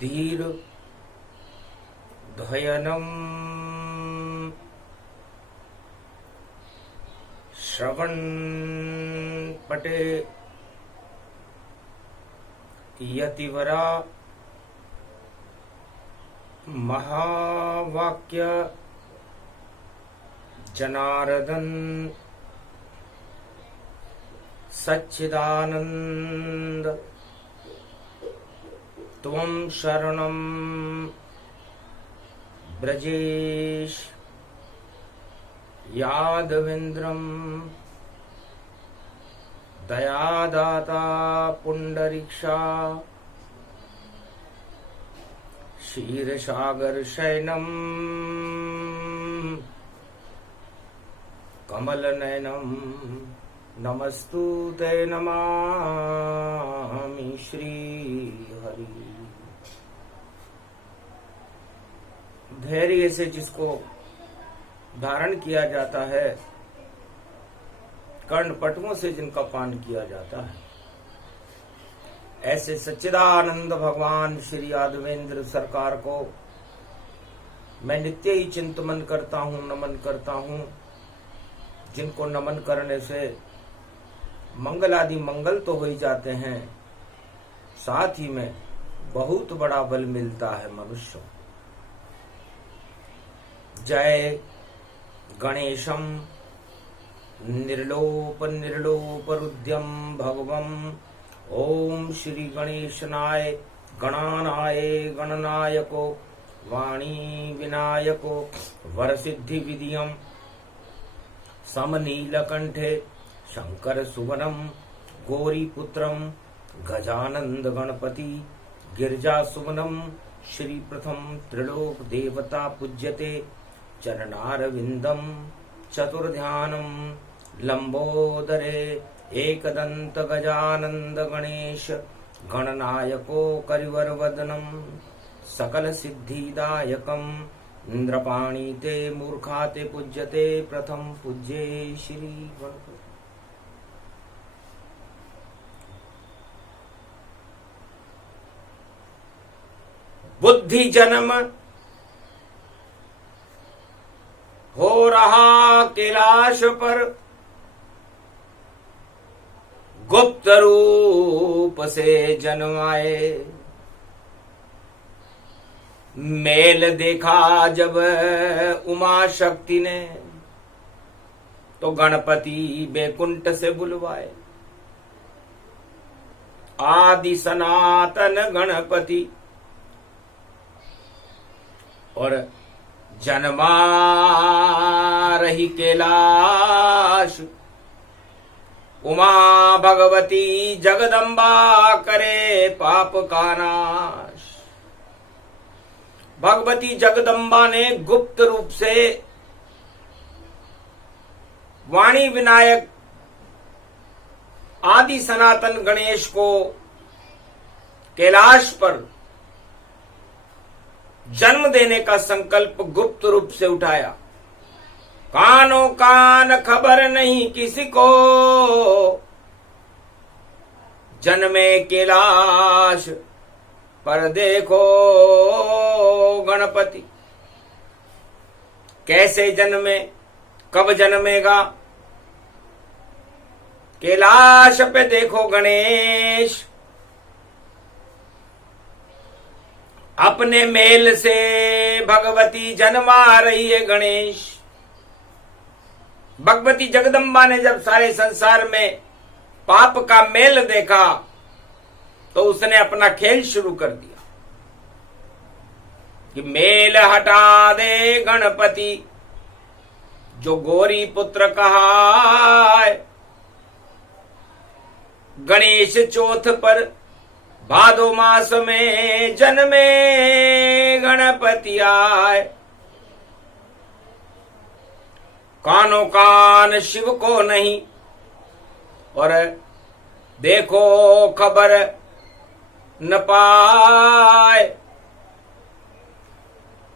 धीर ध्वयनम श्रवण पटे यतिवरा महावाक्य जनार्दन सच्चिदानंद त्वं शरणं ब्रजेश यादवेन्द्रं दयादाता पुंडरीक्षा क्षीरसागर शयनम कमलनयनम नमस्तुते नमामि श्री हरि। धैर्य से जिसको धारण किया जाता है, कर्णपटुओं से जिनका पान किया जाता है, ऐसे सच्चिदानंद भगवान श्री यादवेंद्र सरकार को मैं नित्य ही चिंतन करता हूँ, नमन करता हूँ, जिनको नमन करने से मंगल आदि मंगल तो हो ही जाते हैं, साथ ही में बहुत बड़ा बल मिलता है मनुष्य। जय गणेशम निर्लोप निर्लोप रुद्यम भगवम। ओम श्री गणेशनाय गणानाय गणनायको वाणी विनायको वरसिद्धि विधियम समनीलकंठे शंकर सुवनम गौरीपुत्रम गजानंद गणपति गिरिजा सुवनम। श्री प्रथम त्रिलोक देवता पूज्यते चरणारविंदम चतुर्ध्यानम लंबोदरे एकदंत गजानंद गणेश गणनायको करिवरवदनम सकल सिद्धिदायकम इंद्रपाणी ते मूर्खाते पूज्यते प्रथम पूज्ये श्री गणपति। बुद्धि जन्म हो रहा कैलाश पर, गुप्त रूप से जन्माए। मेल देखा जब उमा शक्ति ने, तो गणपति बैकुंठ से बुलवाए। आदि सनातन गणपति और जन्मा रही कैलाश, उमा भगवती जगदम्बा करे पाप का नाश। भगवती जगदम्बा ने गुप्त रूप से वाणी विनायक आदि सनातन गणेश को कैलाश पर जन्म देने का संकल्प गुप्त रूप से उठाया। कानो कान खबर नहीं किसी को, जन्मे कैलाश पर देखो गणपति। कैसे जन्मे, कब जन्मेगा, कैलाश पे देखो गणेश। अपने मेल से भगवती जन्मा रही है गणेश। भगवती जगदम्बा ने जब सारे संसार में पाप का मेल देखा, तो उसने अपना खेल शुरू कर दिया कि मेल हटा दे गणपति, जो गौरी पुत्र कहा है। गणेश चौथ पर भादो मास में जन्मे गणपति आए। कानो कान शिव को नहीं, और देखो खबर न पाए।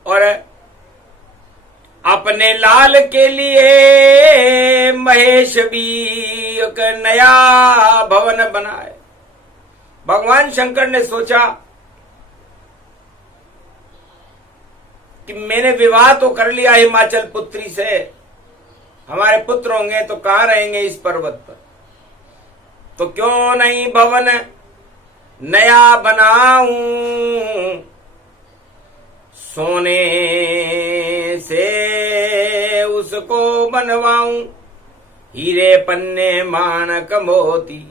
और अपने लाल के लिए महेश भी एक नया भवन बनाए। भगवान शंकर ने सोचा कि मैंने विवाह तो कर लिया हिमाचल पुत्री से, हमारे पुत्र होंगे तो कहां रहेंगे इस पर्वत पर, तो क्यों नहीं भवन नया बनाऊं, सोने से उसको बनवाऊं, हीरे पन्ने माणक मोती,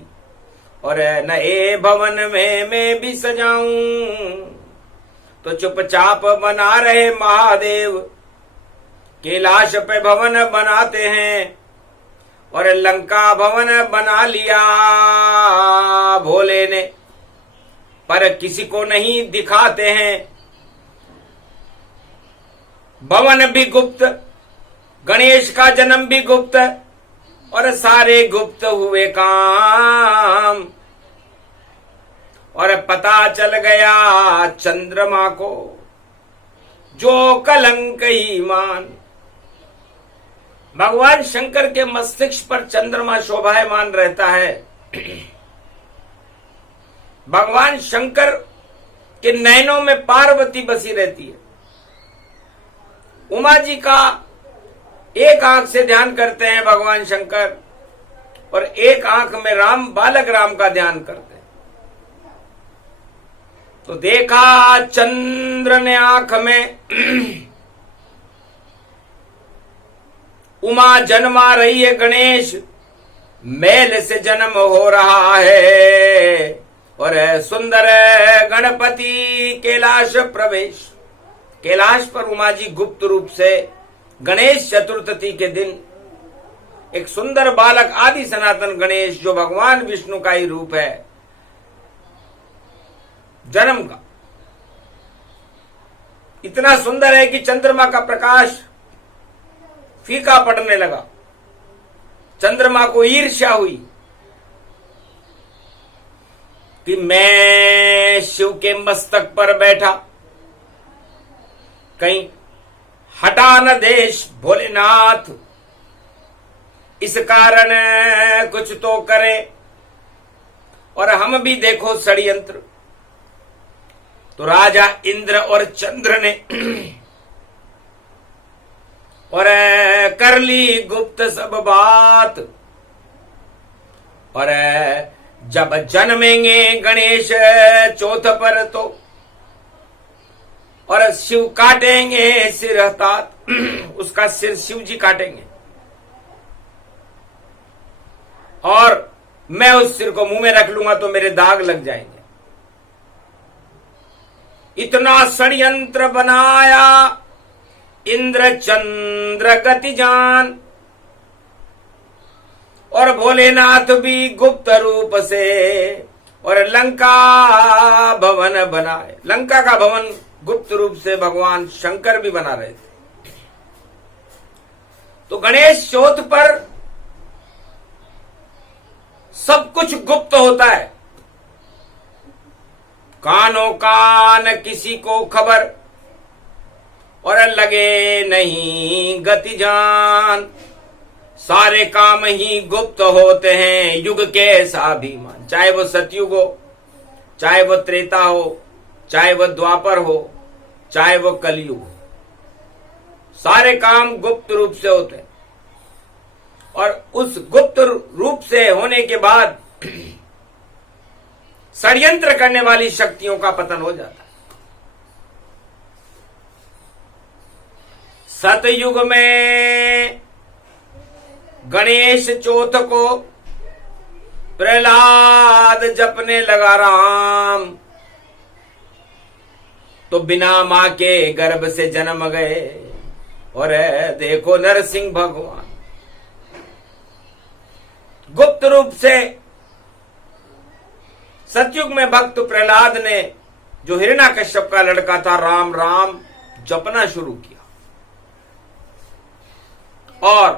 और नए भवन में मैं भी सजाऊं। तो चुपचाप बना रहे महादेव, कैलाश पे भवन बनाते हैं, और लंका भवन बना लिया भोले ने, पर किसी को नहीं दिखाते हैं। भवन भी गुप्त, गणेश का जन्म भी गुप्त, और सारे गुप्त हुए काम। और पता चल गया चंद्रमा को, जो कलंक ही मान। भगवान शंकर के मस्तिष्क पर चंद्रमा शोभायमान रहता है। भगवान शंकर के नयनों में पार्वती बसी रहती है। उमा जी का एक आंख से ध्यान करते हैं भगवान शंकर, और एक आंख में राम, बालक राम का ध्यान करते हैं। तो देखा चंद्र ने आंख में उमा जन्मा रही है, गणेश मैल से जन्म हो रहा है, और सुंदर गणपति कैलाश प्रवेश। कैलाश पर उमा जी गुप्त रूप से गणेश चतुर्थी के दिन एक सुंदर बालक आदि सनातन गणेश, जो भगवान विष्णु का ही रूप है जन्म का, इतना सुंदर है कि चंद्रमा का प्रकाश फीका पड़ने लगा। चंद्रमा को ईर्ष्या हुई कि मैं शिव के मस्तक पर बैठा, कहीं हटा न देश भोलेनाथ, इस कारण कुछ तो करे, और हम भी देखो षड्यंत्र। तो राजा इंद्र और चंद्र ने और कर ली गुप्त सब बात, और जब जन्मेंगे गणेश चौथ पर तो, और शिव काटेंगे सिर तात, उसका सिर शिव जी काटेंगे, और मैं उस सिर को मुंह में रख लूंगा तो मेरे दाग लग जाएंगे। इतना षड्यंत्र बनाया इंद्र चंद्र गति जान, और भोलेनाथ भी गुप्त रूप से और लंका भवन बनाए। लंका का भवन गुप्त रूप से भगवान शंकर भी बना रहे थे। तो गणेश चौथ पर सब कुछ गुप्त होता है, कानो कान किसी को खबर, और लगे नहीं गति जान। सारे काम ही गुप्त होते हैं, युग के स्वाभिमान, चाहे वो सतयुग हो, चाहे वो त्रेता हो, चाहे वो द्वापर हो, चाहे वो कलयुग हो, सारे काम गुप्त रूप से होते हैं। और उस गुप्त रूप से होने के बाद षड्यंत्र करने वाली शक्तियों का पतन हो जाता है। सतयुग में गणेश चौथ को प्रहलाद जपने लगा राम, तो बिना मां के गर्भ से जन्म गए, और देखो नरसिंह भगवान गुप्त रूप से। सतयुग में भक्त प्रहलाद ने, जो हिरण्याकश्यप का लड़का था, राम राम जपना शुरू किया, और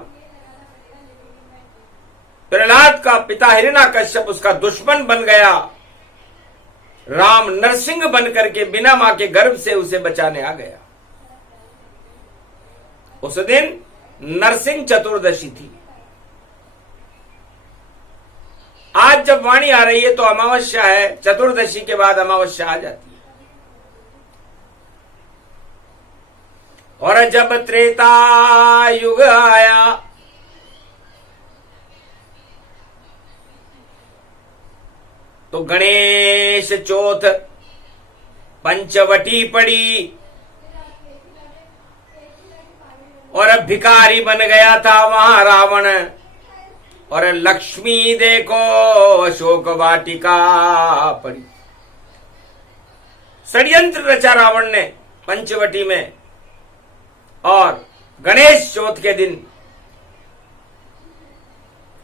प्रहलाद का पिता हिरण्याकश्यप उसका दुश्मन बन गया। राम नरसिंह बन करके बिना मां के गर्भ से उसे बचाने आ गया। उस दिन नरसिंह चतुर्दशी थी। आज जब वाणी आ रही है तो अमावस्या है, चतुर्दशी के बाद अमावस्या आ जाती है। और जब त्रेता युग आया तो गणेश चौथ पंचवटी पड़ी और भिखारी बन गया था वहां रावण। और लक्ष्मी देखो अशोक वाटिका पड़ी। षड्यंत्र रचा रावण ने पंचवटी में और गणेश चौथ के दिन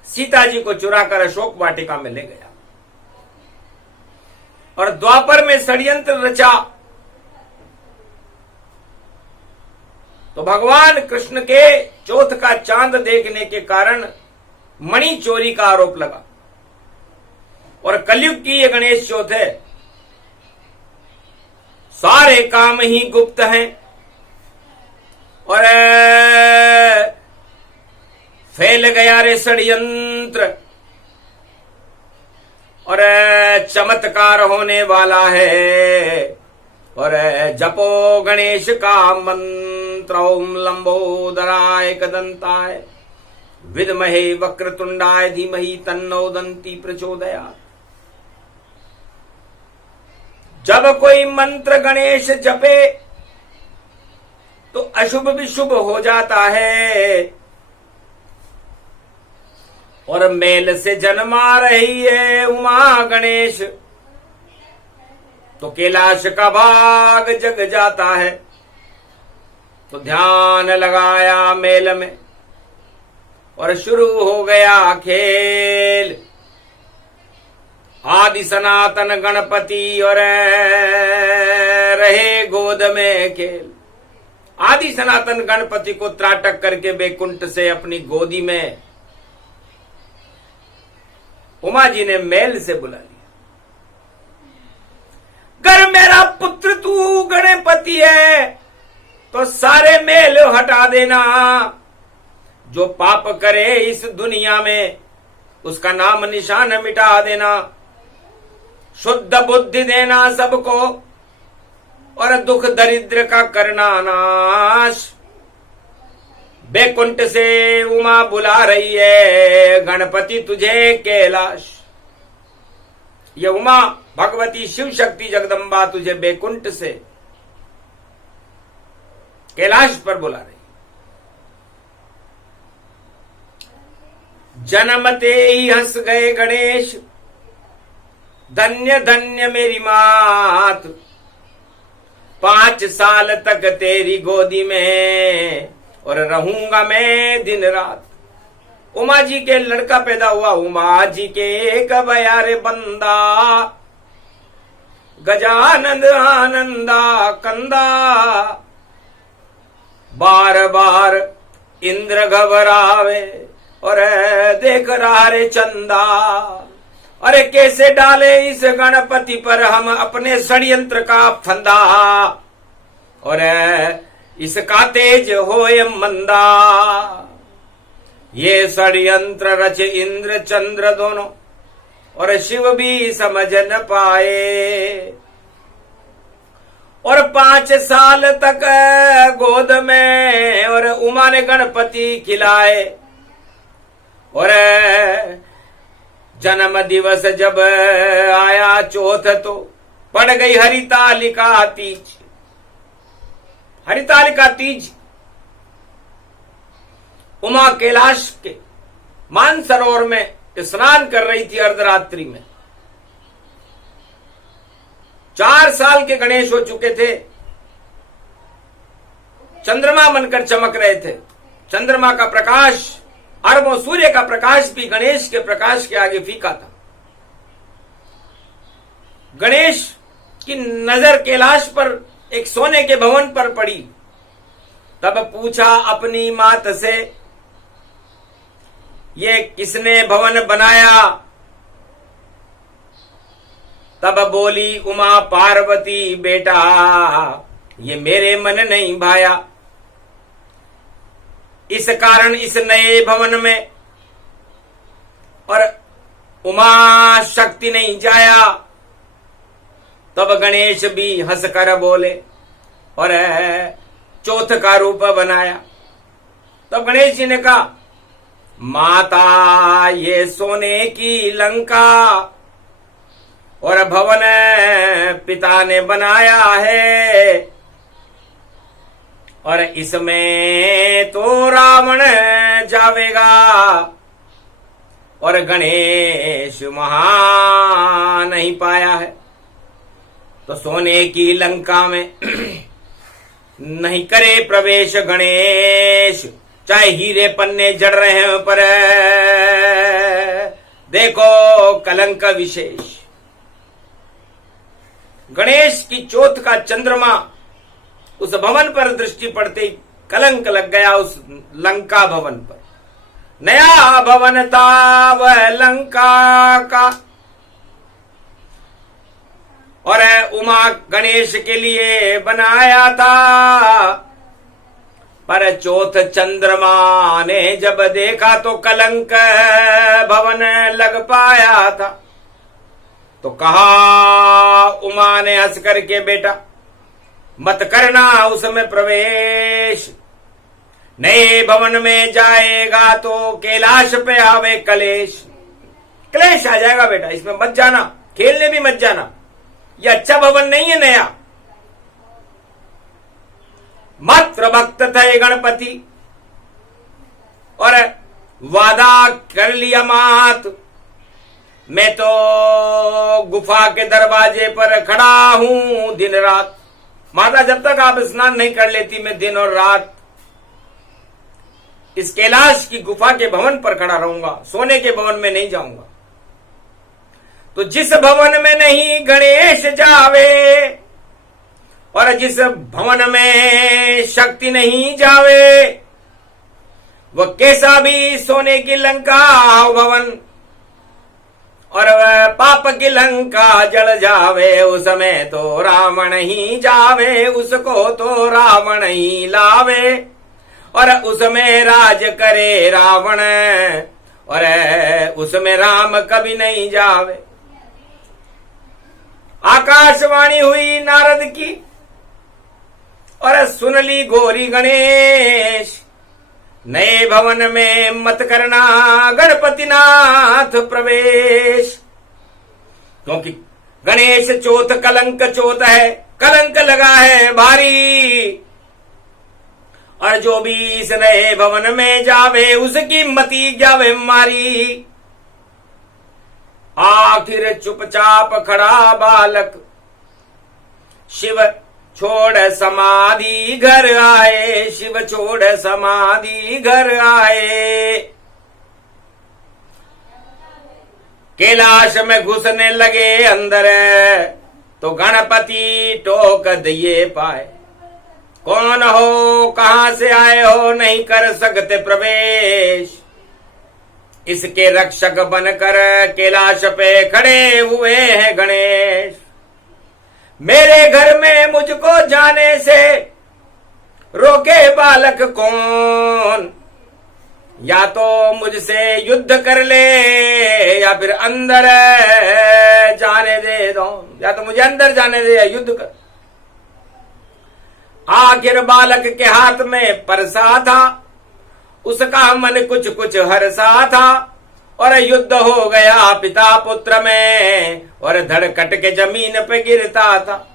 सीता जी को चुराकर अशोक वाटिका में ले गया। और द्वापर में षड्यंत्र रचा तो भगवान कृष्ण के चौथ का चांद देखने के कारण मणि चोरी का आरोप लगा। और कलयुग की ये गणेश चौथ है, सारे काम ही गुप्त हैं और फैल गया रे षड्यंत्र और चमत्कार होने वाला है। और जपो गणेश का मंत्र ओम लंबोदराय कदंताय विद्महे वक्रतुंडाय धीमहि तन्नो दंती प्रचोदयात्। जब कोई मंत्र गणेश जपे तो अशुभ भी शुभ हो जाता है। और मेल से जन्मा रही है उमा गणेश तो कैलाश का भाग जग जाता है। तो ध्यान लगाया मेल में और शुरू हो गया खेल। आदि सनातन गणपति और रहे गोद में खेल। आदि सनातन गणपति को त्राटक करके बैकुंठ से अपनी गोदी में उमा जी ने मेल से बुला लिया। अगर मेरा पुत्र तू गणपति है तो सारे मेल हटा देना। जो पाप करे इस दुनिया में उसका नाम निशान मिटा देना। शुद्ध बुद्धि देना सबको और दुख दरिद्र का करना नाश। बैकुंठ से उमा बुला रही है गणपति तुझे कैलाश। ये उमा भगवती शिव शक्ति जगदम्बा तुझे बैकुंठ से कैलाश पर बुला रही। जन्मते ही हंस गए गणेश धन्य धन्य मेरी मात। 5 साल तक तेरी गोदी में और रहूंगा मैं दिन रात। उमा जी के लड़का पैदा हुआ। उमा जी के एक बयारे बंदा गजानंद आनंदा कंदा। बार बार इंद्र घबरावे और देख रहा रे चंदा। अरे कैसे डाले इस गणपति पर हम अपने षड्यंत्र का फंदा। और इसका तेज होए मंदा। ये षड्यंत्र रच इंद्र चंद्र दोनों और शिव भी समझ न पाए। और 5 साल तक गोद में और उमा ने गणपति खिलाए। और जन्म दिवस जब आया चौथ तो पड़ गई हरितालिका तीज। हरितालिका तीज उमा कैलाश के मानसरोवर में स्नान कर रही थी अर्धरात्रि में। 4 साल के गणेश हो चुके थे। चंद्रमा बनकर चमक रहे थे। चंद्रमा का प्रकाश अरबों सूर्य का प्रकाश भी गणेश के प्रकाश के आगे फीका था। गणेश की नजर कैलाश पर एक सोने के भवन पर पड़ी। तब पूछा अपनी मात से ये किसने भवन बनाया। तब बोली उमा पार्वती बेटा ये मेरे मन नहीं भाया। इस कारण इस नए भवन में और उमा शक्ति नहीं जाया। तब गणेश भी हंसकर बोले और चौथ का रूप बनाया। तब गणेश जी ने कहा, माता ये सोने की लंका और भवन पिता ने बनाया है, और इसमें तो रावण जावेगा, और गणेश वहां नहीं पाया है। तो सोने की लंका में नहीं करे प्रवेश गणेश, चाहे हीरे पन्ने जड़ रहे हैं पर देखो कलंक विशेष। गणेश की चौथ का चंद्रमा उस भवन पर दृष्टि पड़ते ही कलंक लग गया उस लंका भवन पर। नया भवन था वह लंका का, और उमा गणेश के लिए बनाया था, पर चौथ चंद्रमा ने जब देखा तो कलंक भवन लग पाया था। तो कहा उमा ने हंस करके, बेटा मत करना उसमें प्रवेश, नए भवन में जाएगा तो कैलाश पे आवे कलेश। क्लेश आ जाएगा बेटा, इसमें मत जाना, खेलने भी मत जाना, ये अच्छा भवन नहीं है नया। मात्र भक्त थे गणपति और वादा कर लिया मात, मैं तो गुफा के दरवाजे पर खड़ा हूं दिन रात। माता जब तक आप स्नान नहीं कर लेती मैं दिन और रात इस कैलाश की गुफा के भवन पर खड़ा रहूंगा, सोने के भवन में नहीं जाऊंगा। तो जिस भवन में नहीं गणेश जावे और जिस भवन में शक्ति नहीं जावे, वह कैसा भी सोने की लंका भवन और वह पाप की लंका जल जावे, उसमें तो रावण ही जावे, उसको तो रावण ही लावे, और उसमें राज करे रावण और उसमें राम कभी नहीं जावे। आकाशवाणी हुई नारद की और सुन ली गौरी गणेश, नए भवन में मत करना गणपति नाथ प्रवेश, क्योंकि गणेश चौथ कलंक चौथ है, कलंक लगा है भारी, और जो भी इस नए भवन में जावे उसकी मति जावे मारी। आखिर चुपचाप खड़ा बालक शिव छोड़ समाधि घर आए, शिव छोड़ समाधि घर आए। कैलाश में घुसने लगे अंदर तो गणपति टोक दिए पाए, कौन हो कहां से आए हो नहीं कर सकते प्रवेश। इसके रक्षक बनकर कैलाश पे खड़े हुए हैं गणेश, मेरे घर में मुझको जाने से रोके बालक कौन, या तो मुझसे युद्ध कर ले या फिर अंदर जाने दे दो, या तो मुझे अंदर जाने दे या युद्ध कर। आखिर बालक के हाथ में परसा था, उसका मन कुछ कुछ हर्षा था, और युद्ध हो गया पिता पुत्र में और धड़ कट के जमीन पे गिरता था।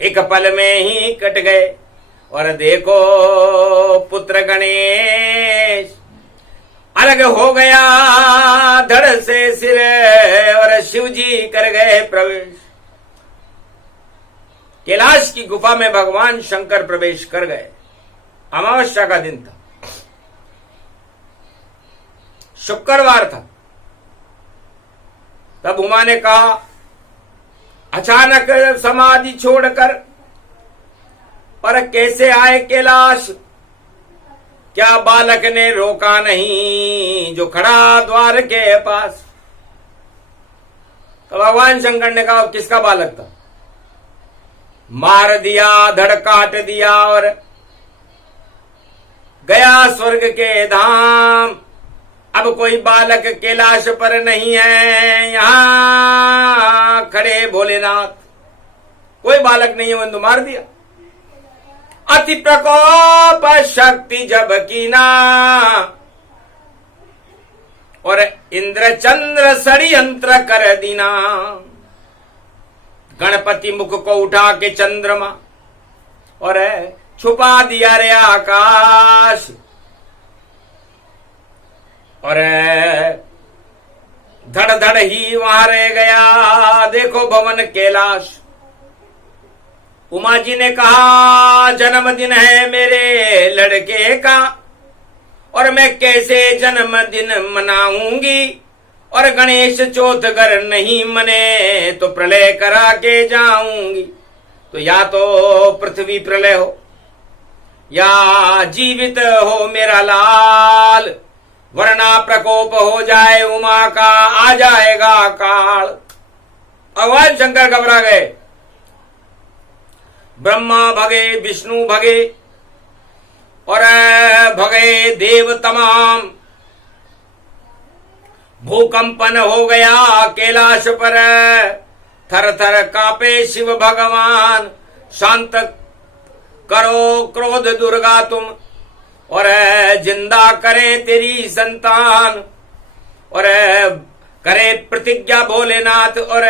एक पल में ही कट गए और देखो पुत्र गणेश अलग हो गया धड़ से सिर, और शिव जी कर गए प्रवेश। कैलाश की गुफा में भगवान शंकर प्रवेश कर गए। अमावस्या का दिन था, शुक्रवार था। तब उमा ने कहा, अचानक समाधि छोड़कर पर कैसे आए कैलाश, क्या बालक ने रोका नहीं जो खड़ा द्वार के पास। तो भगवान शंकर ने कहा, किसका बालक था, मार दिया, धड़ काट दिया और गया स्वर्ग के धाम। अब कोई बालक कैलाश पर नहीं है, यहां खड़े भोलेनाथ, कोई बालक नहीं है, बंधु मार दिया। अति प्रकोप शक्ति जब कीना, और इंद्र चंद्र षड्यंत्र कर दीना। गणपति मुख को उठा के चंद्रमा और छुपा दिया रे आकाश, और धड़ धड़ ही वहां रह गया देखो भवन कैलाश। उमा जी ने कहा जन्मदिन है मेरे लड़के का, और मैं कैसे जन्मदिन मनाऊंगी, और गणेश चौथ घर नहीं मने तो प्रलय करा के जाऊंगी। तो या तो पृथ्वी प्रलय हो या जीवित हो मेरा लाल, वरना प्रकोप हो जाए उमा का, आ जाएगा काल। भगवान शंकर घबरा गए। ब्रह्मा भगे, विष्णु भगे, और भगे देव तमाम। भूकंपन हो गया कैलाश पर, थर थर कांपे शिव भगवान। शांत करो क्रोध दुर्गा तुम, और जिंदा करें तेरी संतान। और करे प्रतिज्ञा भोलेनाथ, और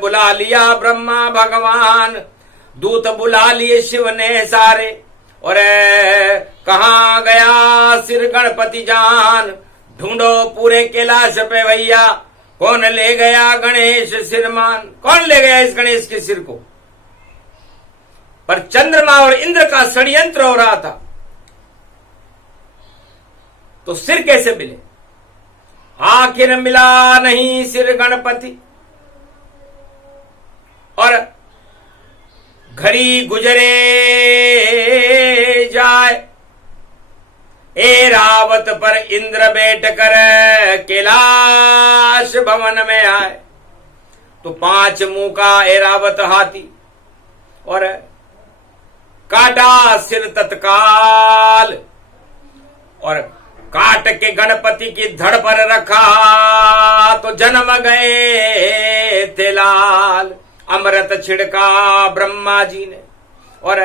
बुला लिया ब्रह्मा भगवान। दूत बुला लिए शिव ने सारे, और कहाँ गया सिर गणपति जान। ढूंढो पूरे कैलाश पे भैया, कौन ले गया गणेश सिरमान, कौन ले गया इस गणेश के सिर को। पर चंद्रमा और इंद्र का षड्यंत्र हो रहा था, तो सिर कैसे मिले। आखिर मिला नहीं सिर गणपति, और घड़ी गुजरे जाए। एरावत पर इंद्र बैठ कर कैलाश भवन में आए। तो 5 मुंह का एरावत हाथी, और काटा सिर तत्काल, और काट के गणपति की धड़ पर रखा। तो जन्म गए थे लाल। अमृत छिड़का ब्रह्मा जी ने, और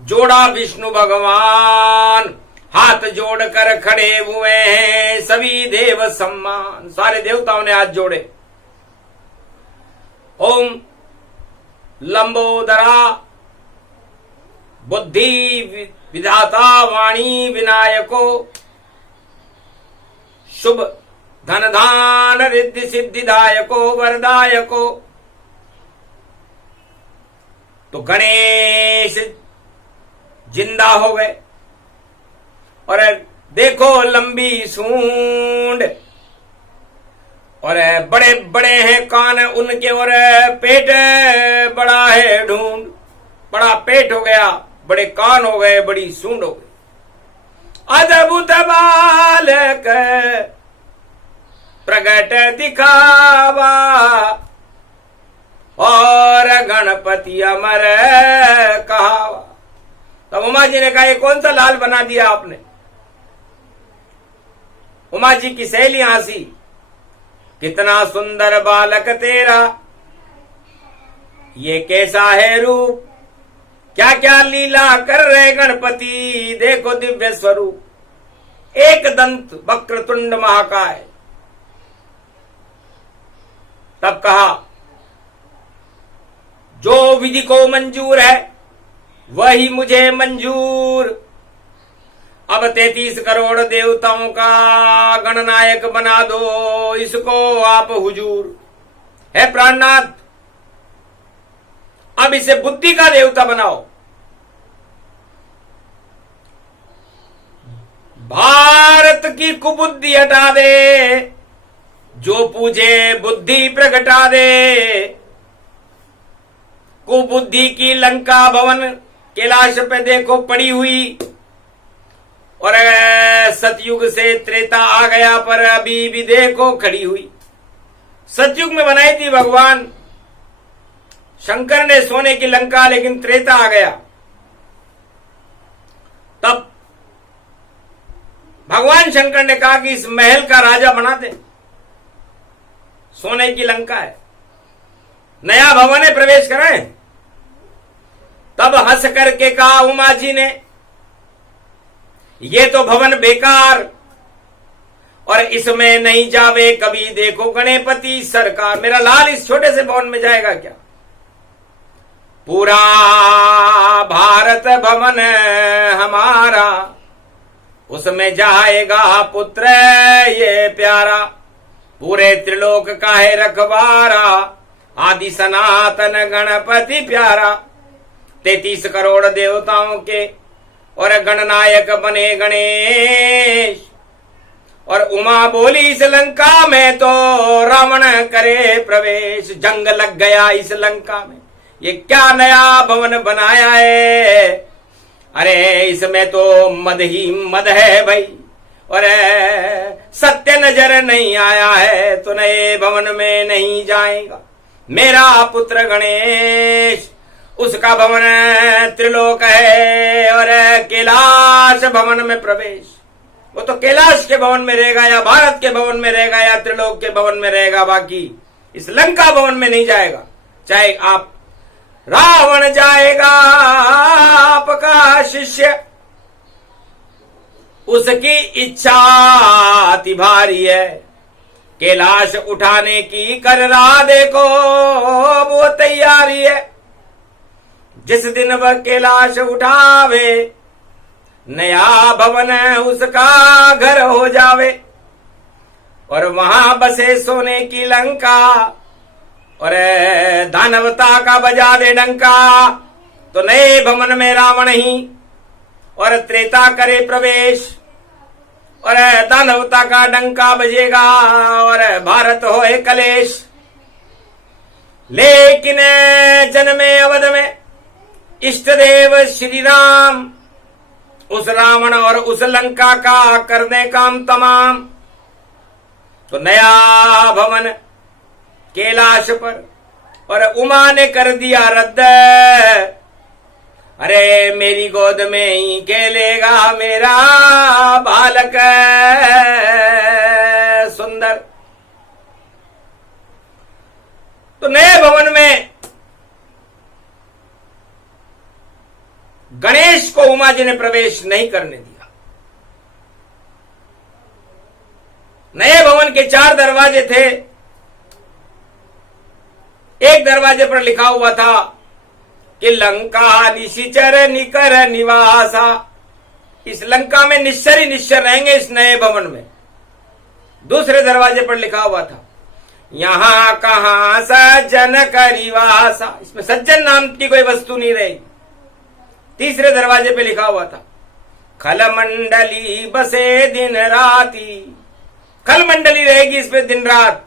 जोड़ा विष्णु भगवान। हाथ जोड़कर खड़े हुए हैं सभी देव सम्मान। सारे देवताओं ने हाथ जोड़े। ओम लंबोदरा बुद्धि विधाता वाणी विनायको, शुभ धन धान रिद्धि सिद्धिदायको वरदायको। तो गणेश जिंदा हो गए, और देखो लंबी सूंड, और बड़े बड़े हैं कान उनके, और पेट बड़ा है ढूंढ। बड़ा पेट हो गया, बड़े कान हो गए, बड़ी सूंड हो गई। अद्भुत बालक प्रगट दिखावा, और गणपति अमर कहावा। तब उमा जी ने कहा ये कौन सा लाल बना दिया आपने। उमा जी की सहेली हंसी, कितना सुंदर बालक तेरा, ये कैसा है रूप, क्या क्या लीला कर रहे गणपति, देखो दिव्य स्वरूप। एक दंत वक्रतुंड महाकाय। तब कहा जो विधि को मंजूर है वही मुझे मंजूर। अब 33 करोड़ देवताओं का गणनायक बना दो इसको आप हुजूर। है प्राणनाथ, अब इसे बुद्धि का देवता बनाओ। भारत की कुबुद्धि हटा दे, जो पूजे बुद्धि प्रगटा दे। कुबुद्धि की लंका भवन कैलाश पे देखो पड़ी हुई, और सतयुग से त्रेता आ गया पर अभी भी देखो खड़ी हुई। सतयुग में बनाई थी भगवान शंकर ने सोने की लंका, लेकिन त्रेता आ गया। तब भगवान शंकर ने कहा कि इस महल का राजा बना दे, सोने की लंका है, नया भवन है, प्रवेश कराएं। तब हंस करके कहा उमा जी ने, ये तो भवन बेकार और इसमें नहीं जावे कभी देखो गणेपति सरकार। मेरा लाल इस छोटे से भवन में जाएगा क्या? पूरा भारत भवन हमारा, उसमें जाएगा पुत्र ये प्यारा। पूरे त्रिलोक का है रखवारा, आदि सनातन गणपति प्यारा। 33 करोड़ देवताओं के और गणनायक बने गणेश। और उमा बोली इस लंका में तो रावण करे प्रवेश। जंग लग गया इस लंका में, ये क्या नया भवन बनाया है? अरे इसमें तो मद ही मद है भाई, और सत्य नजर नहीं आया है तो नए भवन में नहीं जाएगा। मेरा पुत्र गणेश, उसका भवन त्रिलोक है और कैलाश भवन में प्रवेश। वो तो कैलाश के भवन में रहेगा या भारत के भवन में रहेगा या त्रिलोक के भवन में रहेगा, बाकी इस लंका भवन में नहीं जाएगा। चाहे आप रावण जाएगा आपका शिष्य, उसकी इच्छा अति भारी है। कैलाश उठाने की कर रहा देखो वो तैयारी है। जिस दिन वह कैलाश उठावे, नया भवन उसका घर हो जावे और वहां बसे सोने की लंका और दानवता का बजा दे डंका। तो नए भवन में रावण ही और त्रेता करे प्रवेश और दानवता का डंका बजेगा और भारत होए कलेश। लेकिन जन्मे अवध में इष्ट देव श्री राम, उस रावण और उस लंका का कर दे काम तमाम। तो नया भवन कैलाश पर और उमा ने कर दिया रद्द। अरे मेरी गोद में ही खेलेगा मेरा बालक सुंदर। तो नए भवन में गणेश को उमा जी ने प्रवेश नहीं करने दिया। नए भवन के 4 दरवाजे थे। एक दरवाजे पर लिखा हुआ था कि लंका निशिचर निकर निवासा। इस लंका में निश्चर ही निश्चर रहेंगे इस नए भवन में। दूसरे दरवाजे पर लिखा हुआ था यहां कहां सज्जन करिवासा। इसमें सज्जन नाम की कोई वस्तु नहीं रहेगी। तीसरे दरवाजे पे लिखा हुआ था खल मंडली बसे दिन राती। खल मंडली रहेगी इसमें दिन रात।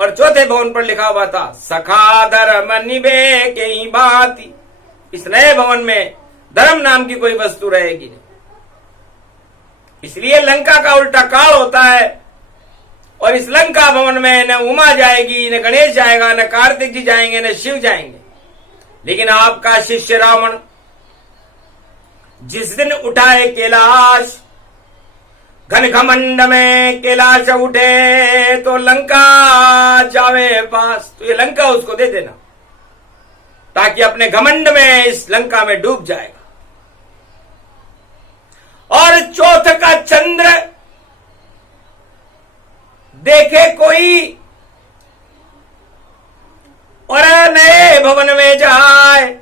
और चौथे भवन पर लिखा हुआ था सखा धर्म निभे के ही बाती। इस नए भवन में धर्म नाम की कोई वस्तु रहेगी नहीं। इसलिए लंका का उल्टा काल होता है। और इस लंका भवन में न उमा जाएगी, न गणेश जाएगा, न कार्तिक जी जाएंगे, न शिव जाएंगे। लेकिन आपका शिष्य रावण जिस दिन उठाए कैलाश, घन घमंड में कैलाश उठे तो लंका जावे पास। तो ये लंका उसको दे देना ताकि अपने घमंड में इस लंका में डूब जाएगा। और चौथ का चंद्र देखे कोई और नए भवन में जाए,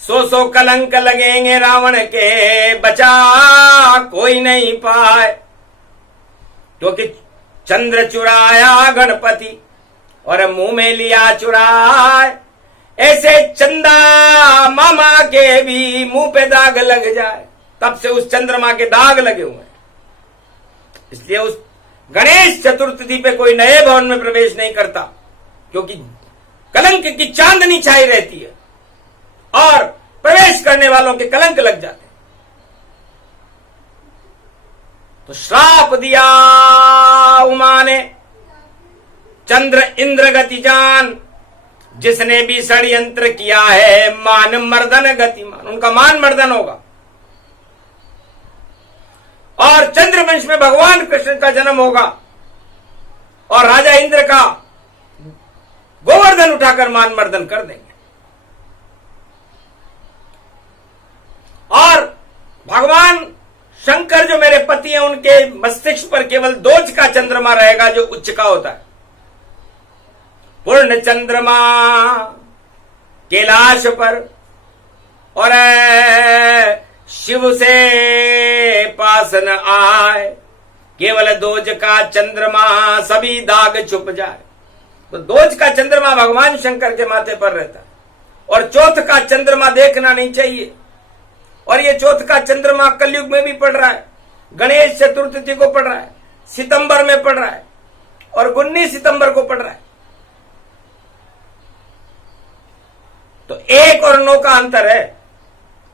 100 कलंक लगेंगे रावण के, बचा कोई नहीं पाए। क्योंकि चंद्र चुराया गणपति और मुंह में लिया चुराए। ऐसे चंदा मामा के भी मुंह पे दाग लग जाए। तब से उस चंद्रमा के दाग लगे हुए हैं। इसलिए उस गणेश चतुर्थी पे कोई नए भवन में प्रवेश नहीं करता, क्योंकि कलंक की चांदनी छाई रहती है और प्रवेश करने वालों के कलंक लग जाते हैं। तो श्राप दिया उमा ने, चंद्र इंद्र गति जान, जिसने भी षड्यंत्र किया है मान मर्दन गतिमान। उनका मान मर्दन होगा। और चंद्रवंश में भगवान कृष्ण का जन्म होगा और राजा इंद्र का गोवर्धन उठाकर मान मर्दन कर देंगे। भगवान शंकर जो मेरे पति हैं उनके मस्तिष्क पर केवल दोज का चंद्रमा रहेगा जो उच्च का होता है। पूर्ण चंद्रमा कैलाश पर और शिव से पास न आए, केवल दोज का चंद्रमा सभी दाग छुप जाए। तो दोज का चंद्रमा भगवान शंकर के माथे पर रहता है और चौथ का चंद्रमा देखना नहीं चाहिए। और ये चौथ का चंद्रमा कलयुग में भी पड़ रहा है, गणेश चतुर्थी को पड़ रहा है, सितंबर में पड़ रहा है और 19 सितंबर को पड़ रहा है। तो 1 और 9 का अंतर है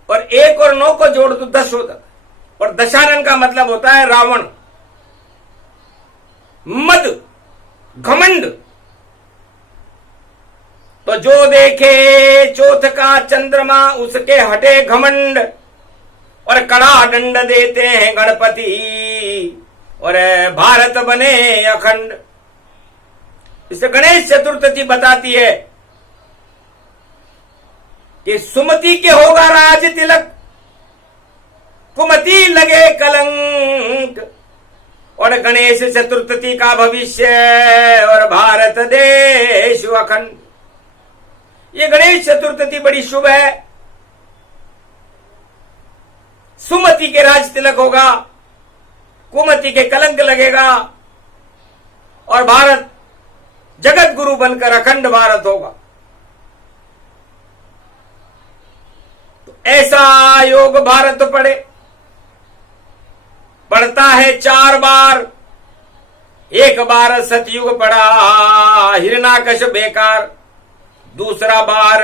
और 1 और 9 को जोड़ तो 10 होता है। और दशानन का मतलब होता है रावण, मद, घमंड। तो जो देखे चौथ का चंद्रमा उसके हटे घमंड और कड़ा दंड देते हैं गणपति और भारत बने अखंड। इसे गणेश चतुर्थी बताती है कि सुमति के होगा राज तिलक, कुमति लगे कलंक और गणेश चतुर्थी का भविष्य और भारत देश अखंड। ये गणेश चतुर्थी बड़ी शुभ है। सुमति के राज तिलक होगा, कुमति के कलंक लगेगा और भारत जगत गुरु बनकर अखंड भारत होगा। तो ऐसा योग भारत पढ़ता है 4 बार। 1 बार सतयुग पढ़ा, हिरणाकश बेकार। दूसरा बार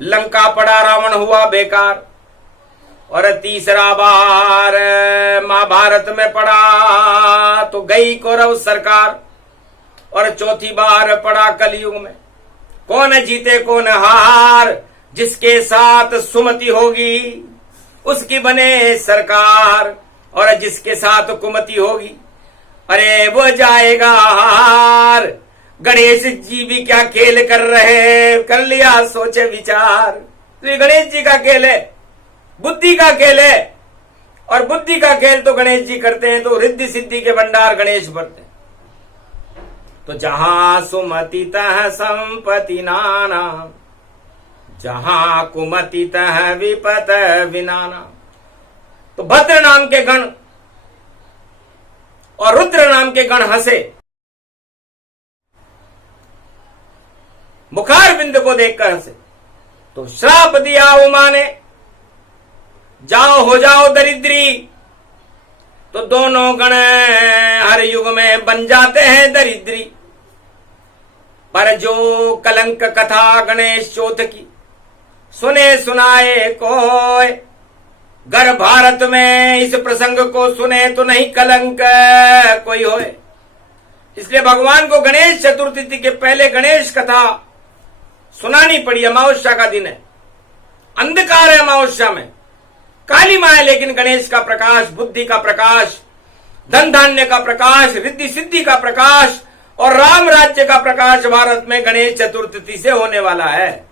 लंका पड़ा, रावण हुआ बेकार। और तीसरा बार महाभारत में पड़ा तो गई कौरव सरकार। और चौथी बार पड़ा कलयुग में, कौन जीते कौन हार, जिसके साथ सुमति होगी उसकी बने सरकार और जिसके साथ कुमति होगी अरे वो जाएगा हार। गणेश जी भी क्या खेल कर रहे, कर लिया सोचे विचार। तो ये गणेश जी का खेल है, बुद्धि का खेल है और बुद्धि का खेल तो गणेश जी करते हैं। तो रिद्धि सिद्धि के भंडार गणेश भरते हैं। तो जहां सुमति तह संपत्ति नाना, जहां कुमति तह विपत विनाना। तो भद्र नाम के गण और रुद्र नाम के गण हंसे, मुखार बिंद को देखकर हंसे। तो श्राप दिया उमा ने, जाओ हो जाओ दरिद्री। तो दोनों गण हर युग में बन जाते हैं दरिद्री। पर जो कलंक कथा गणेश चौथ की सुने सुनाए कोय, घर भारत में इस प्रसंग को सुने तो नहीं कलंक कोई होए। इसलिए भगवान को गणेश चतुर्थी के पहले गणेश कथा सुनानी पड़ी। अमावस्या का दिन है, अंधकार है अमावस्या में, काली माँ है, लेकिन गणेश का प्रकाश, बुद्धि का प्रकाश, धन धान्य का प्रकाश, रिद्धि सिद्धि का प्रकाश और राम राज्य का प्रकाश भारत में गणेश चतुर्थी से होने वाला है।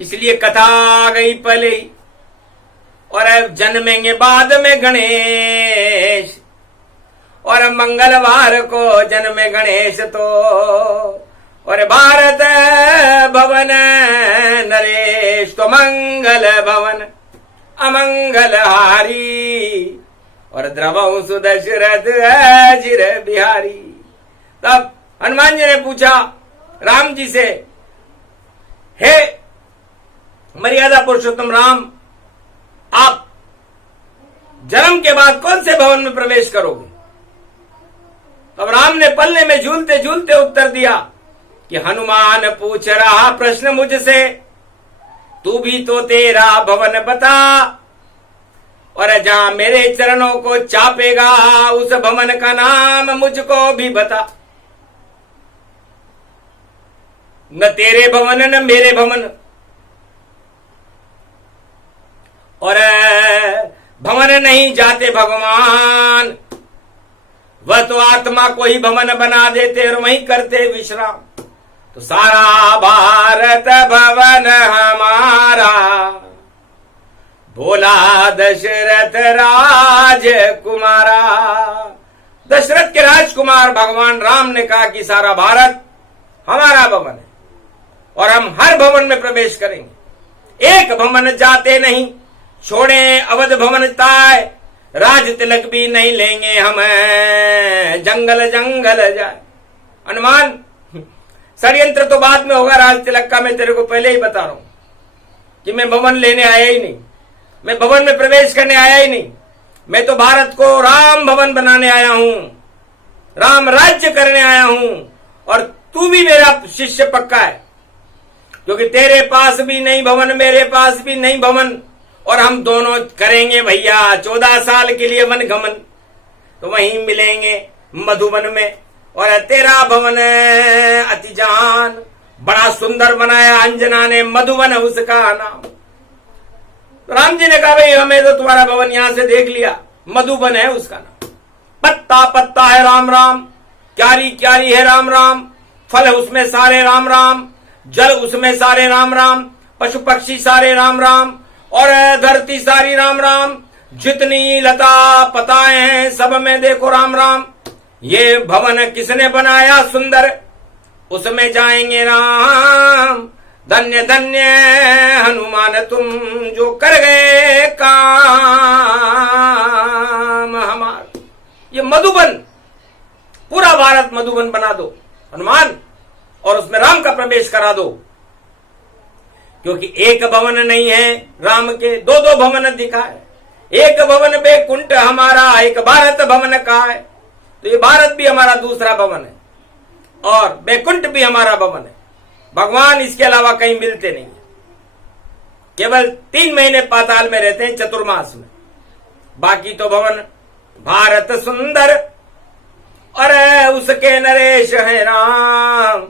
इसलिए कथा आ गई पहले ही। और अब जन्मेंगे बाद में गणेश और मंगलवार को जन्मे गणेश। तो और भारत भवन नरेश तो मंगल भवन अमंगल हारी और द्रवऊ सुदशरथ अजिर बिहारी। तब हनुमान जी ने पूछा राम जी से, हे मर्यादा पुरुषोत्तम राम, आप जन्म के बाद कौन से भवन में प्रवेश करोगे? तब राम ने पल्ले में झूलते झूलते उत्तर दिया कि हनुमान पूछ रहा प्रश्न मुझसे, तू भी तो तेरा भवन बता और जहां मेरे चरणों को चापेगा उस भवन का नाम मुझको भी बता। न तेरे भवन न मेरे भवन, और भवन नहीं जाते भगवान, वह तो आत्मा को ही भवन बना देते और वहीं करते विश्राम। तो सारा भारत भवन हमारा, बोला दशरथ राजकुमारा। दशरथ के राजकुमार भगवान राम ने कहा कि सारा भारत हमारा भवन है और हम हर भवन में प्रवेश करेंगे, एक भवन जाते नहीं, छोड़े अवध भवन ताय, राज तिलक भी नहीं लेंगे हम, जंगल जंगल जाए। हनुमान, षड्यंत्र तो बाद में होगा राज तिलक का, मैं तेरे को पहले ही बता रहा हूं कि मैं भवन लेने आया ही नहीं, मैं भवन में प्रवेश करने आया ही नहीं, मैं तो भारत को राम भवन बनाने आया हूं, राम राज्य करने आया हूं। और तू भी मेरा शिष्य पक्का है, क्योंकि तेरे पास भी नहीं भवन, मेरे पास भी नहीं भवन, और हम दोनों करेंगे भैया 14 साल के लिए वन गमन, तो वहीं मिलेंगे मधुबन में। और तेरा भवन अति जान बड़ा सुंदर बनाया अंजना ने, मधुबन उसका नाम। राम जी ने कहा भाई हमें तो तुम्हारा भवन यहां से देख लिया, मधुबन है उसका नाम, पत्ता पत्ता है राम राम, क्यारी क्यारी है राम राम, फल उसमें सारे राम राम, जल उसमें सारे राम राम, पशु पक्षी सारे राम राम, और धरती सारी राम राम, जितनी लता पताएं हैं सब में देखो राम राम। ये भवन किसने बनाया सुंदर, उसमें जाएंगे राम। धन्य धन्य हनुमान तुम जो कर गए काम हमार। ये मधुबन, पूरा भारत मधुबन बना दो हनुमान, और उसमें राम का प्रवेश करा दो, क्योंकि एक भवन नहीं है राम के, दो दो भवन दिखाए। एक भवन बैकुंठ हमारा, एक भारत भवन का है, तो ये भारत भी हमारा दूसरा भवन है और बैकुंठ भी हमारा भवन है। भगवान इसके अलावा कहीं मिलते नहीं है, केवल 3 महीने पाताल में रहते हैं चतुर्मास में, बाकी तो भवन भारत सुंदर और उसके नरेश है राम,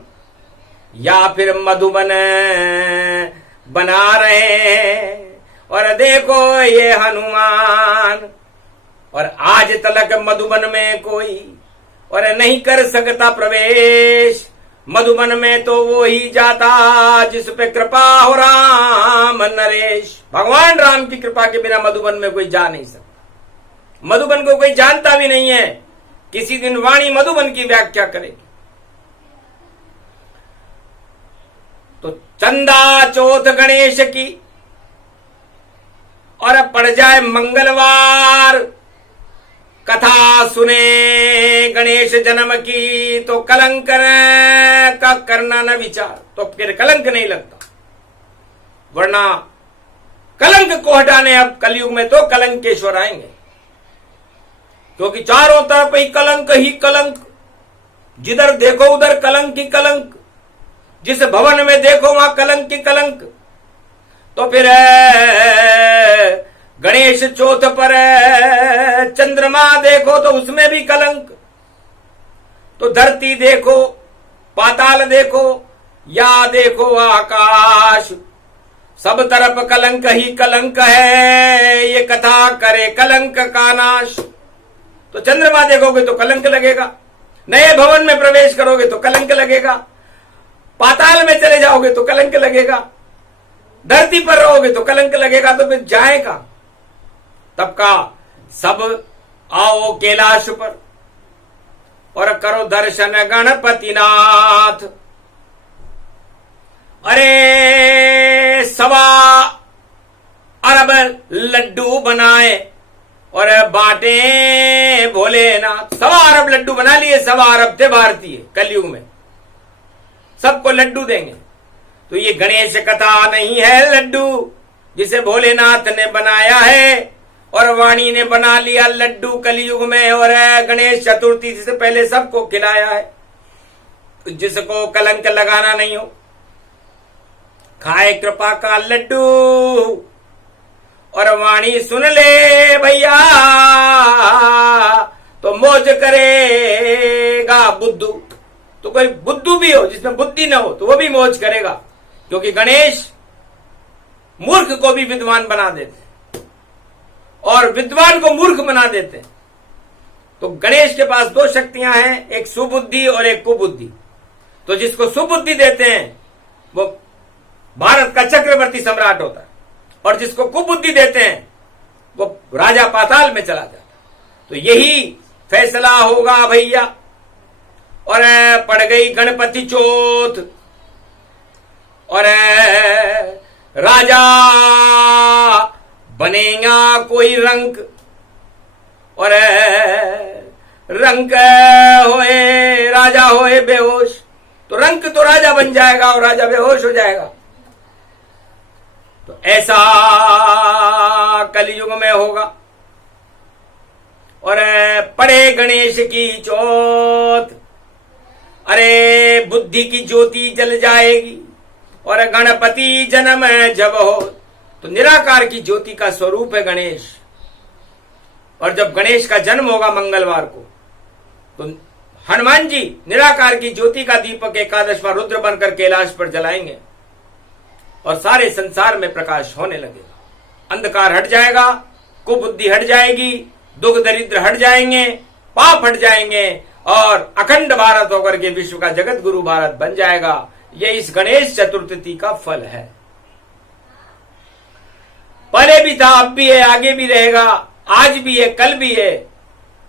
या फिर मधुबन बना रहे हैं। और देखो ये हनुमान, और आज तलक मधुबन में कोई और नहीं कर सकता प्रवेश, मधुबन में तो वो ही जाता जिस पे कृपा हो राम नरेश। भगवान राम की कृपा के बिना मधुबन में कोई जा नहीं सकता, मधुबन को कोई जानता भी नहीं है। किसी दिन वाणी मधुबन की व्याख्या करेगी। तो चंदा चौथ गणेश की, और पड़ जाए मंगलवार, कथा सुने गणेश जन्म की, तो कलंक का करना न विचार, तो फिर कलंक नहीं लगता। वरना कलंक को हटाने अब कलयुग में तो कलंकेश्वर आएंगे, क्योंकि चारों तरफ ही कलंक, जिधर देखो उधर कलंक ही कलंक, जिस भवन में देखो वहां कलंक ही कलंक। तो फिर गणेश चौथ पर चंद्रमा देखो तो उसमें भी कलंक, तो धरती देखो, पाताल देखो, या देखो आकाश, सब तरफ कलंक ही कलंक है। ये कथा करे कलंक का नाश। तो चंद्रमा देखोगे तो कलंक लगेगा, नए भवन में प्रवेश करोगे तो कलंक लगेगा, पाताल में चले जाओगे तो कलंक लगेगा, धरती पर रहोगे तो कलंक लगेगा। तो फिर जाएगा तब का सब आओ कैलाश पर और करो दर्शन गणपतिनाथ। अरे 1.25 अरब लड्डू बनाए और बांटे भोलेनाथ। 1.25 अरब लड्डू बना लिए, 1.25 अरब थे भारतीय कलयुग में, सबको लड्डू देंगे। तो ये गणेश कथा नहीं है लड्डू जिसे भोलेनाथ ने बनाया है, और वाणी ने बना लिया लड्डू कलयुग में, और गणेश चतुर्थी से पहले सबको खिलाया है। जिसको कलंक लगाना नहीं हो खाए कृपा का लड्डू, और वाणी सुन ले भैया तो मौज करेगा बुद्धू। तो कोई बुद्धू भी हो जिसमें बुद्धि ना हो तो वो भी मौज करेगा, क्योंकि गणेश मूर्ख को भी विद्वान बना देते और विद्वान को मूर्ख बना देते। तो गणेश के पास 2 शक्तियां हैं, एक सुबुद्धि और एक कुबुद्धि। तो जिसको सुबुद्धि देते हैं वो भारत का चक्रवर्ती सम्राट होता है, और जिसको कुबुद्धि देते हैं वो राजा पाताल में चला जाता। तो यही फैसला होगा भैया। और पड़ गई गणपति चौथ और राजा बनेगा कोई रंक और रंक होए राजा होए बेहोश। तो रंक तो राजा बन जाएगा और राजा बेहोश हो जाएगा। तो ऐसा कलयुग में होगा। और पड़े गणेश की चौथ, अरे बुद्धि की ज्योति जल जाएगी। और गणपति जन्म जब हो, तो निराकार की ज्योति का स्वरूप है गणेश। और जब गणेश का जन्म होगा मंगलवार को, तो हनुमान जी निराकार की ज्योति का दीपक एकादशवां रुद्र बनकर कैलाश पर जलाएंगे और सारे संसार में प्रकाश होने लगेगा। अंधकार हट जाएगा, कुबुद्धि हट जाएगी, दुख दरिद्र हट जाएंगे, पाप हट जाएंगे और अखंड भारत होकर के विश्व का जगत गुरु भारत बन जाएगा। ये इस गणेश चतुर्थी का फल है। पहले भी था, अब भी है, आगे भी रहेगा, आज भी है, कल भी है।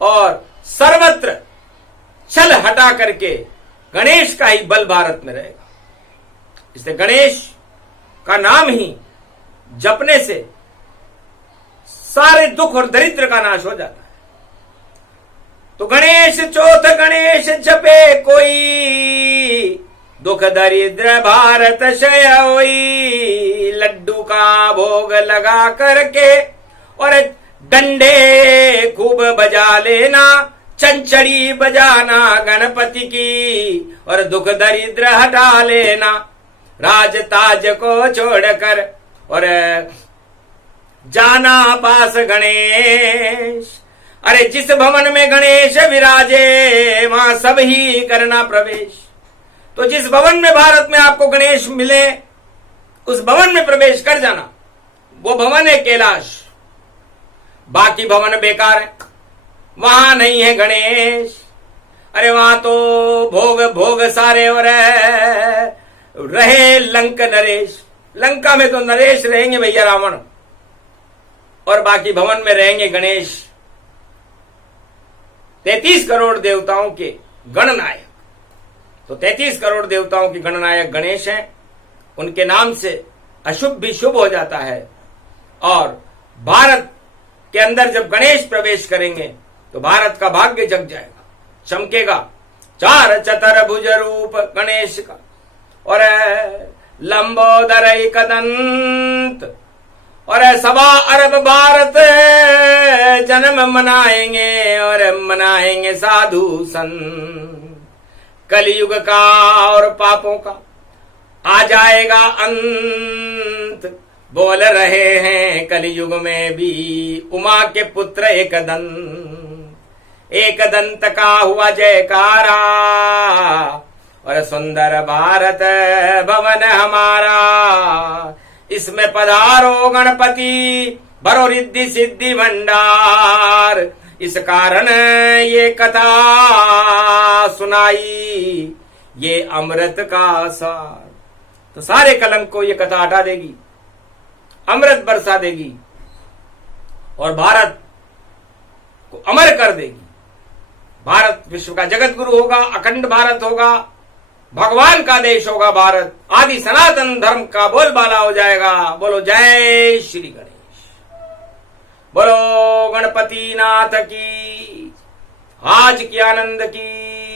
और सर्वत्र छल हटा करके गणेश का ही बल भारत में रहेगा। इसलिए गणेश का नाम ही जपने से सारे दुख और दरिद्र का नाश हो जाता है। तो गणेश चौथ गणेश जपे कोई, दुख दरिद्र भारत क्षय होई। लड्डू का भोग लगा करके और डंडे खूब बजा लेना, चंचड़ी बजाना गणपति की और दुख दरिद्र हटा लेना। राज ताज को छोड़कर और जाना पास गणेश। अरे जिस भवन में गणेश विराजे वहां सब ही करना प्रवेश। तो जिस भवन में भारत में आपको गणेश मिले उस भवन में प्रवेश कर जाना। वो भवन है कैलाश, बाकी भवन बेकार है, वहां नहीं है गणेश। अरे वहां तो भोग भोग सारे और रहे लंक नरेश। लंका में तो नरेश रहेंगे भैया रावण, और बाकी भवन में रहेंगे गणेश। 33 करोड़ देवताओं के गणनायक। तो 33 करोड़ देवताओं की गणनायक गणेश हैं। उनके नाम से अशुभ भी शुभ हो जाता है। और भारत के अंदर जब गणेश प्रवेश करेंगे तो भारत का भाग्य जग जाएगा, चमकेगा। चार चतर भुज रूप गणेश का और लंबोदर एकदंत और 1.25 अरब भारत जन्म मनाएंगे और मनाएंगे साधु संत। कलयुग का और पापों का आ जाएगा अंत। बोल रहे हैं कलयुग में भी उमा के पुत्र एक दंत का हुआ जयकारा और सुंदर भारत भवन हमारा। इसमें पधारो गणपति भरो रिद्धि सिद्धि भंडार। इस कारण ये कथा सुनाई, ये अमृत का सार। तो सारे कलंक को ये कथा हटा देगी, अमृत बरसा देगी और भारत को अमर कर देगी। भारत विश्व का जगत गुरु होगा, अखंड भारत होगा, भगवान का देश होगा भारत। आदि सनातन धर्म का बोलबाला हो जाएगा। बोलो जय श्री गणेश, बोलो गणपति नाथ की, आज की आनंद की।